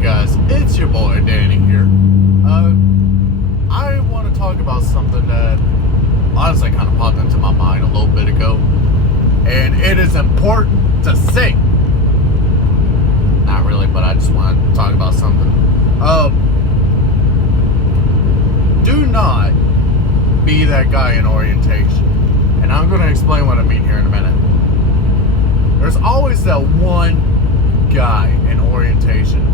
guys, it's your boy Danny here. I want to talk about something that honestly kind of popped into my mind a little bit ago, and it is important to say. Not really, but I just want to talk about something. Do not be that guy in orientation, and I'm going to explain what I mean here in a minute. There's always that one guy in orientation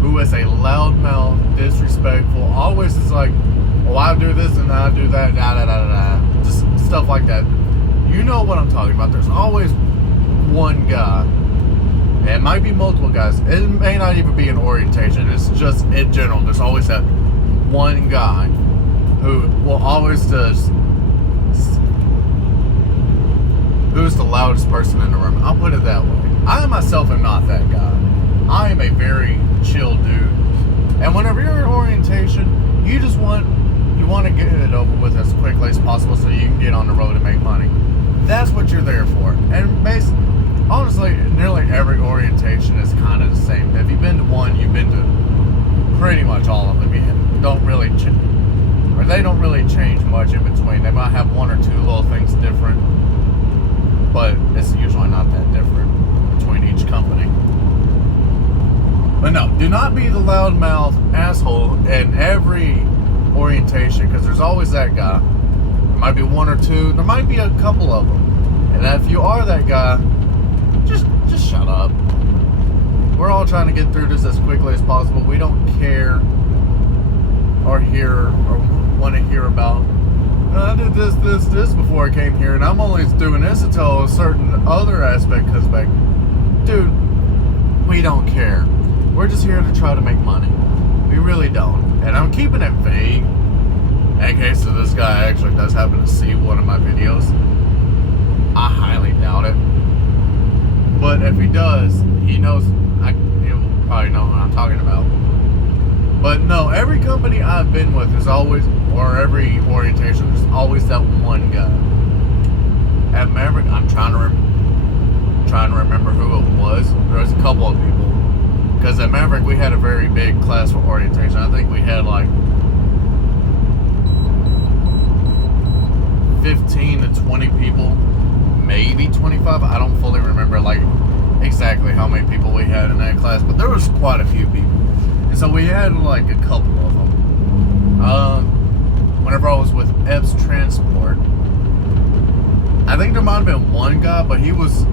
who is a loudmouth, disrespectful, always is like, well, I do this and I do that, da da da da, just stuff like that. You know what I'm talking about. There's always one guy. It might be multiple guys. It may not even be in orientation. It's just in general. There's always that one guy who will always just, who's the loudest person in the room. I'll put it that way. I myself am not that guy. I am a very chill dude. And whenever you're in orientation, you want to get it over with as quickly as possible so you can get on the road and make money. That's what you're there for. And honestly, nearly every orientation is kind of the same. If you've been to one, you've been to pretty much all of them. You don't really they don't really change much in between. They might have one or two little things different, but it's usually not that different between each company. But no, do not be the loudmouth asshole in every orientation, because there's always that guy. There might be one or two, there might be a couple of them. And if you are that guy, just shut up. We're all trying to get through this as quickly as possible. We don't care or want to hear about, I did this before I came here, and I'm only doing this until a certain other aspect comes back. Dude, we don't care. We're just here to try to make money. We really don't. And I'm keeping it vague in case this guy actually does happen to see one of my videos. I highly doubt it. But if he does, he'll probably know what I'm talking about. But no, every company I've been with is always, or every orientation, there's always that one guy. At Maverick, I'm trying to remember who it was. There was a couple of people. Because at Maverick, we had a very big class for orientation. I think we had like 15 to 20 people, maybe 25. I don't fully remember like exactly how many people we had in that class, but there was quite a few people. And so we had like a couple of them. Whenever I was with Epps Transport, I think there might have been one guy, but he wasn't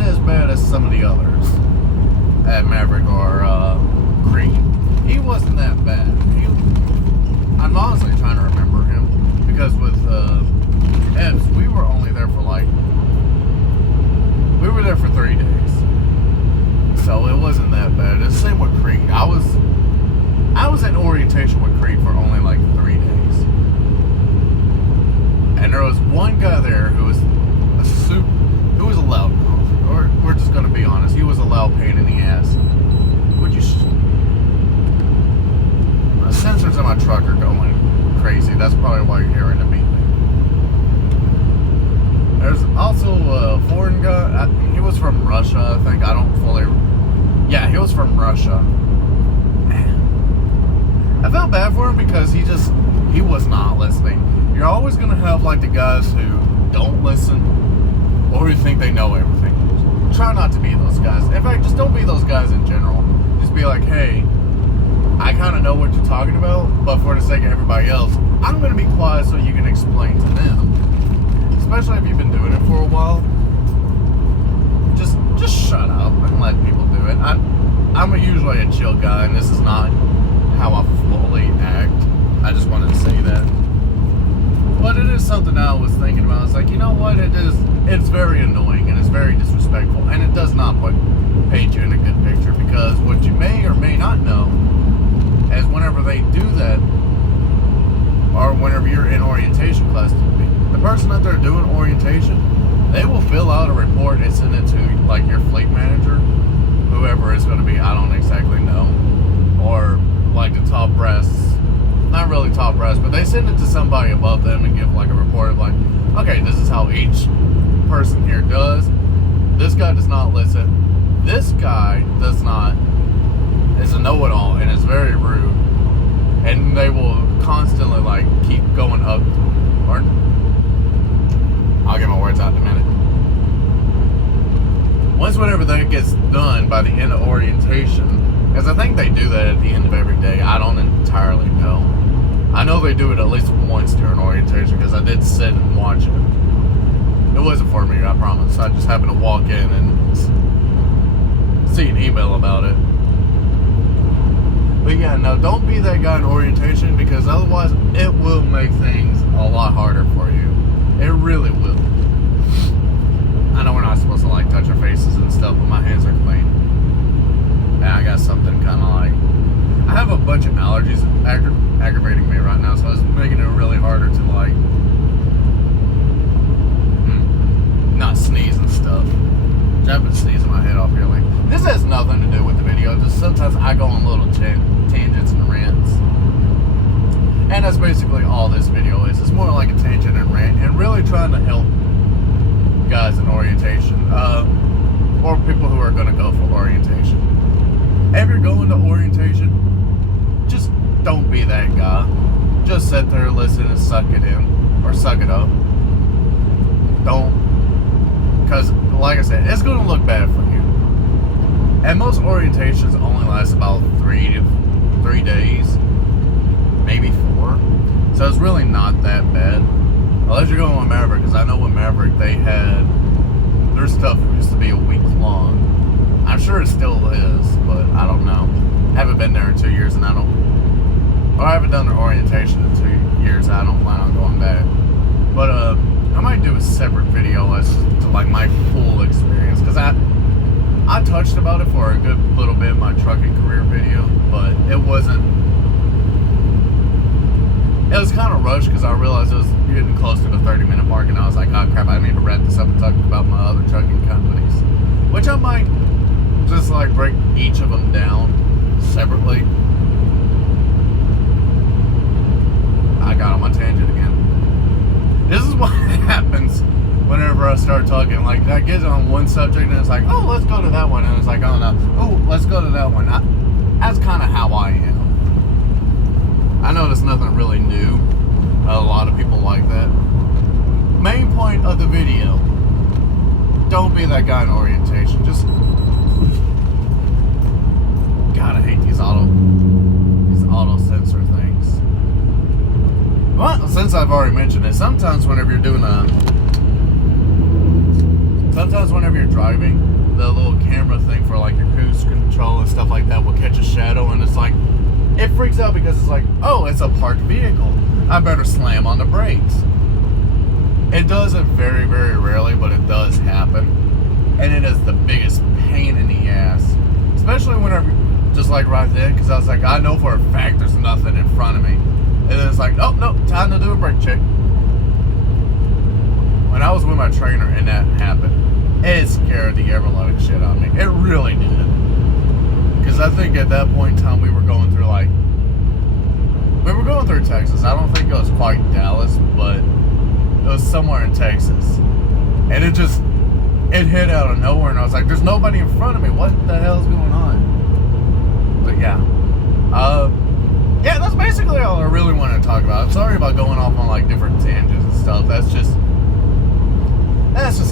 as bad as some of the others at Maverick or Creed. He wasn't that bad. I'm honestly trying to remember him, because with Epps, we were only there for we were there for 3 days, so it wasn't that bad. It's the same with Creed. I was in orientation with Creed for only like 3 days, and there was one guy there who was a loudmouth. Or we're just gonna be honest, he was a loud pain in the ass. The sensors in my truck are going crazy. That's probably why you're hearing the beeping. There's also a foreign guy. He was from Russia, I think. Yeah, he was from Russia. Man. I felt bad for him because he was not listening. You're always gonna have like the guys who don't listen, or who think they know everything. Try not to be those guys. In fact, just don't be those guys in general. Just be like, hey, I kind of know what you're talking about, but for the sake of everybody else, I'm going to be quiet so you can explain to them. Especially if you've been doing it for a while. Just shut up and let people do it. I'm usually a chill guy, and this is not how I fully act. I just wanted to say that. But it is something I was thinking about. It's like, you know what? It's very annoying, and it's very disrespectful, and it does not paint you in a good picture, because what you may or may not know is whenever they do that, or whenever you're in orientation class, the person that they're doing orientation, they will fill out a report and send it to like your fleet manager, whoever it's going to be. I don't exactly know, or like the top brass. Not really top brass, but they send it to somebody above them and give like a report of like, okay, this is how each person here does. This guy does not listen. This guy is a know-it-all and is very rude. And they will constantly, like, keep going up. Or, I'll get my words out in a minute. Whenever that gets done by the end of orientation, because I think they do that at the end of every day. I don't entirely know. I know they do it at least once during orientation because I did sit and watch it. It wasn't for me, I promise. I just happened to walk in and see an email about it. But yeah, no, don't be that guy in orientation because otherwise it will make things a lot harder for you. It really will. I know we're not supposed to like touch our faces and stuff, but my hands are clean. And I got something kind of like, I have a bunch of allergies aggravating me right now, so it's making it really harder to like not sneeze and stuff. I've been sneezing my head off here lately. This has nothing to do with the video, just sometimes I go on little tangents and rants. And that's basically all this video is. It's more like a tangent and rant, and really trying to help guys in orientation, or people who are going to go for orientation. If you're going to orientation, just don't be that guy. Just sit there, listen, and suck it in, or suck it up. Don't, because like I said, it's going to look bad for you. And most orientations only last about 3 days, maybe 4. So it's really not that bad. Unless you're going with Maverick, because I know with Maverick their stuff used to be a week long. I'm sure it still is, but I don't know. I haven't been there in 2 years, and I haven't done their orientation in 2 years. I don't plan on going back. But I might do a separate video as to like my full experience, because I touched about it for a good little bit in my trucking career video, but it was kind of rushed because I realized it was getting close to the 30-minute mark, and I was like, oh crap, I need to wrap this up and talk about my other trucking companies, which I might just like break each of them down separately. I got on my tangent again. This is what happens whenever I start talking. Like, I get on one subject and it's like, oh, let's go to that one, and it's like, oh no, oh, let's go to that one. That's kind of how I am. I know there's nothing really new. A lot of people like that. Main point of the video: don't be that guy in orientation. Just, God, I hate these auto sensor things. Well, since I've already mentioned it, sometimes whenever you're driving, the little camera thing for like your cruise control and stuff like that will catch a shadow, and it's like, it freaks out because it's like, oh, it's a parked vehicle. I better slam on the brakes. It does it very, very rarely, but it does happen. And it is the biggest pain in the ass. Especially whenever, just like right then, because I was like, I know for a fact there's nothing in front of me. And then it's like, oh, no, time to do a brake check. When I was with my trainer and that happened, it scared the ever-loving shit out of me. It really did. Because I think at that point in time we were going through Texas. I don't think it was quite Dallas, but it was somewhere in Texas. And it hit out of nowhere, and I was like, there's nobody in front of me. What the hell's going on? But yeah. Yeah, that's basically all I really wanted to talk about. I'm sorry about going off on like different tangents and stuff. That's just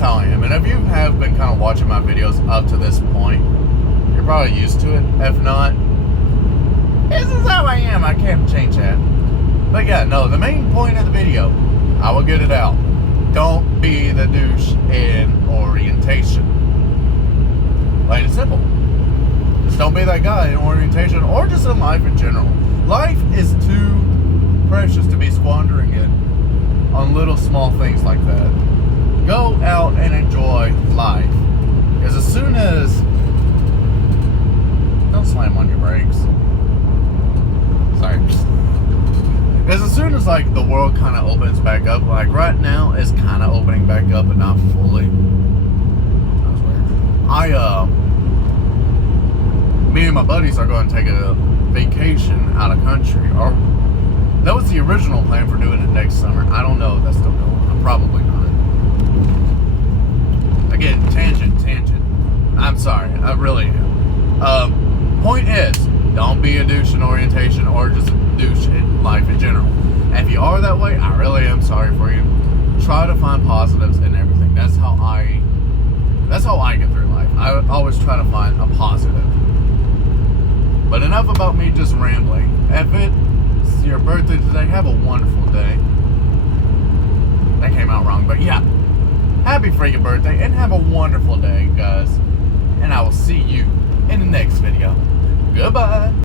how I am. And if you have been kind of watching my videos up to this point, you're probably used to it. If not, this is how I am. I can't change that. But yeah, no, the main point of the video, I will get it out. Don't be the douche in orientation. Plain and simple. Just don't be that guy in orientation, or just in life in general. Life is too precious to be squandering it on little small things like that. Go out and enjoy life. Because as soon as... Don't slam on your brakes. Sorry. Because as soon as like the world kind of opens back up, like right now it's kind of opening back up, but not fully. That was weird. Me and my buddies are going to take a vacation out of country. Or that was the original plan for doing it next summer. I don't know if that's still going on. Probably not. Again, tangent. I'm sorry. sorry. I really am. Point is, don't be a douche in orientation or just a douche in life in general. And if you are that way, I really am sorry for you. Try to find positives in everything. That's how I get through life. I always try to find a positive. But enough about me just rambling. If it's your birthday today, have a wonderful day. That came out wrong, but yeah. Happy freaking birthday and have a wonderful day, guys. And I will see you in the next video. Goodbye.